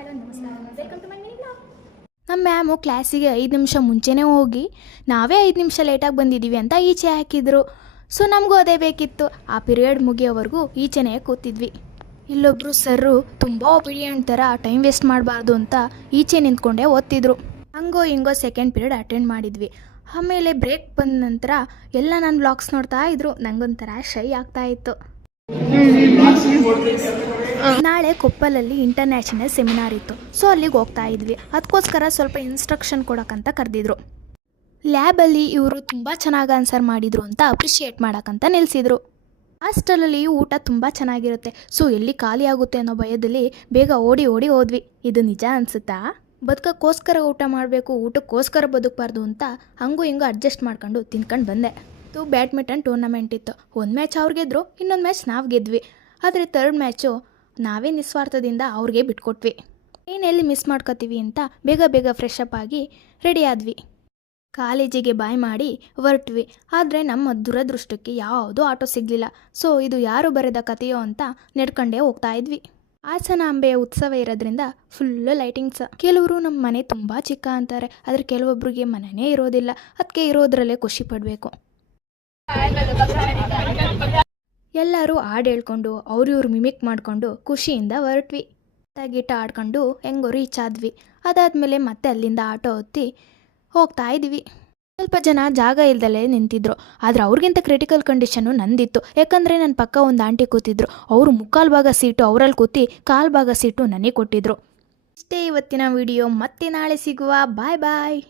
Hello ನಮಸ್ಕಾರ, welcome to my mini blog. ನಮ್ಮ ma'am ಕ್ಲಾಸಿಗೆ 5 ನಿಮಿಷ ಮುಂಚೆನೇ ಹೋಗಿ ನಾವೇ 5 ನಿಮಿಷ ಲೇಟಾಗಿ ಬಂದಿದ್ದೀವಿ ಅಂತ ಈಚೆ ಹಾಕಿದ್ರು. ಸೊ ನಮಗೂ ಅದೇ ಬೇಕಿತ್ತು. ಆ ಪಿರಿಯಡ್ ಮುಗಿಯೋವರೆಗೂ ಈಚೆನೇ ಕೂತಿದ್ವಿ. ಇಲ್ಲೊಬ್ಬರು ಸರ್ರು ತುಂಬ ಒಬಿಡಿಯಂಟ್ ಥರ ಟೈಮ್ ವೇಸ್ಟ್ ಮಾಡಬಾರ್ದು ಅಂತ ಈಚೆ ನಿಂತ್ಕೊಂಡೇ ಓದ್ತಿದ್ರು. ಹಂಗೋ ಹಿಂಗೋ ಸೆಕೆಂಡ್ ಪೀರಿಯಡ್ ಅಟೆಂಡ್ ಮಾಡಿದ್ವಿ. ಆಮೇಲೆ ಬ್ರೇಕ್ ಬಂದ ನಂತರ ಎಲ್ಲ ನನ್ನ ಬ್ಲಾಗ್ಸ್ ನೋಡ್ತಾ ಇದ್ರು. ನಂಗೊಂಥರ ಶೈ ಆಗ್ತಾ ಇತ್ತು. ನಾಳೆ ಕೊಪ್ಪಲಲ್ಲಿ ಇಂಟರ್ನ್ಯಾಷನಲ್ ಸೆಮಿನಾರ್ ಇತ್ತು. ಸೊ ಅಲ್ಲಿಗೆ ಹೋಗ್ತಾ ಇದ್ವಿ. ಅದಕ್ಕೋಸ್ಕರ ಸ್ವಲ್ಪ ಇನ್ಸ್ಟ್ರಕ್ಷನ್ ಕೊಡೋಕ್ಕಂತ ಕರೆದಿದ್ರು. ಲ್ಯಾಬಲ್ಲಿ ಇವರು ತುಂಬ ಚೆನ್ನಾಗಿ ಆನ್ಸರ್ ಮಾಡಿದರು ಅಂತ ಅಪ್ರಿಷಿಯೇಟ್ ಮಾಡೋಕ್ಕಂತ ನಿಲ್ಲಿಸಿದ್ರು. ಹಾಸ್ಟೆಲಲ್ಲಿ ಊಟ ತುಂಬ ಚೆನ್ನಾಗಿರುತ್ತೆ. ಸೊ ಎಲ್ಲಿ ಖಾಲಿ ಆಗುತ್ತೆ ಅನ್ನೋ ಭಯದಲ್ಲಿ ಬೇಗ ಓಡಿ ಹೋದ್ವಿ. ಇದು ನಿಜ ಅನಿಸುತ್ತಾ? ಬದುಕೋಕ್ಕೋಸ್ಕರ ಊಟ ಮಾಡಬೇಕು, ಊಟಕ್ಕೋಸ್ಕರ ಬದುಕಬಾರ್ದು ಅಂತ ಹಂಗೂ ಹಿಂಗೂ ಅಡ್ಜಸ್ಟ್ ಮಾಡ್ಕೊಂಡು ತಿನ್ಕೊಂಡು ಬಂದೆ. ಬ್ಯಾಡ್ಮಿಂಟನ್ ಟೂರ್ನಮೆಂಟ್ ಇತ್ತು. ಒಂದು ಮ್ಯಾಚ್ ಅವ್ರು ಗೆದ್ರು, ಇನ್ನೊಂದು ಮ್ಯಾಚ್ ನಾವು ಗೆದ್ವಿ. ಆದರೆ ಥರ್ಡ್ ಮ್ಯಾಚು ನಾವೇ ನಿಸ್ವಾರ್ಥದಿಂದ ಅವ್ರಿಗೆ ಬಿಟ್ಕೊಟ್ವಿ. ಏನೆಲ್ಲಿ ಮಿಸ್ ಮಾಡ್ಕೋತೀವಿ ಅಂತ ಬೇಗ ಫ್ರೆಶ್ ಅಪ್ ಆಗಿ ರೆಡಿ ಆದ್ವಿ. ಕಾಲೇಜಿಗೆ ಬಾಯ್ ಮಾಡಿ ಹೊರಟ್ವಿ. ಆದರೆ ನಮ್ಮ ದುರದೃಷ್ಟಕ್ಕೆ ಯಾವುದೂ ಆಟೋ ಸಿಗಲಿಲ್ಲ. ಸೊ ಇದು ಯಾರು ಬರೆದ ಕಥೆಯೋ ಅಂತ ನಡ್ಕೊಂಡೇ ಹೋಗ್ತಾ ಇದ್ವಿ. ಹಾಸನಾಂಬೆಯ ಉತ್ಸವ ಇರೋದ್ರಿಂದ ಫುಲ್ಲು ಲೈಟಿಂಗ್ಸ್. ಕೆಲವರು ನಮ್ಮ ಮನೆ ತುಂಬ ಚಿಕ್ಕ ಅಂತಾರೆ. ಆದರೆ ಕೆಲವೊಬ್ಬರಿಗೆ ಮನೆಯೇ ಇರೋದಿಲ್ಲ. ಅದಕ್ಕೆ ಇರೋದ್ರಲ್ಲೇ ಖುಷಿ ಪಡಬೇಕು. ಎಲ್ಲರೂ ಹಾಡು ಹೇಳ್ಕೊಂಡು ಅವ್ರಿವ್ರು ಮಿಮಿಕ್ ಮಾಡಿಕೊಂಡು ಖುಷಿಯಿಂದ ಹೊರಟ್ವಿ. ಗೀಟ ಆಡ್ಕೊಂಡು ಹೆಂಗೋ ರೀಚ್ ಆದ್ವಿ. ಅದಾದಮೇಲೆ ಮತ್ತೆ ಅಲ್ಲಿಂದ ಆಟೋ ಹತ್ತಿ ಹೋಗ್ತಾ ಇದ್ವಿ. ಸ್ವಲ್ಪ ಜನ ಜಾಗ ಇಲ್ದಲೇ ನಿಂತಿದ್ರು. ಆದರೆ ಅವ್ರಿಗಿಂತ ಕ್ರಿಟಿಕಲ್ ಕಂಡೀಷನ್ನು ನಂದಿತ್ತು. ಯಾಕಂದರೆ ನನ್ನ ಪಕ್ಕ ಒಂದು ಆಂಟಿ ಕೂತಿದ್ರು. ಅವರು ಮುಕ್ಕಾಲು ಭಾಗ ಸೀಟು ಅವರಲ್ಲಿ ಕೂತಿ ಕಾಲು ಭಾಗ ಸೀಟು ನನಗೆ ಕೊಟ್ಟಿದ್ರು. ಇಷ್ಟೇ ಇವತ್ತಿನ ವಿಡಿಯೋ. ಮತ್ತೆ ನಾಳೆ ಸಿಗುವ. ಬಾಯ್.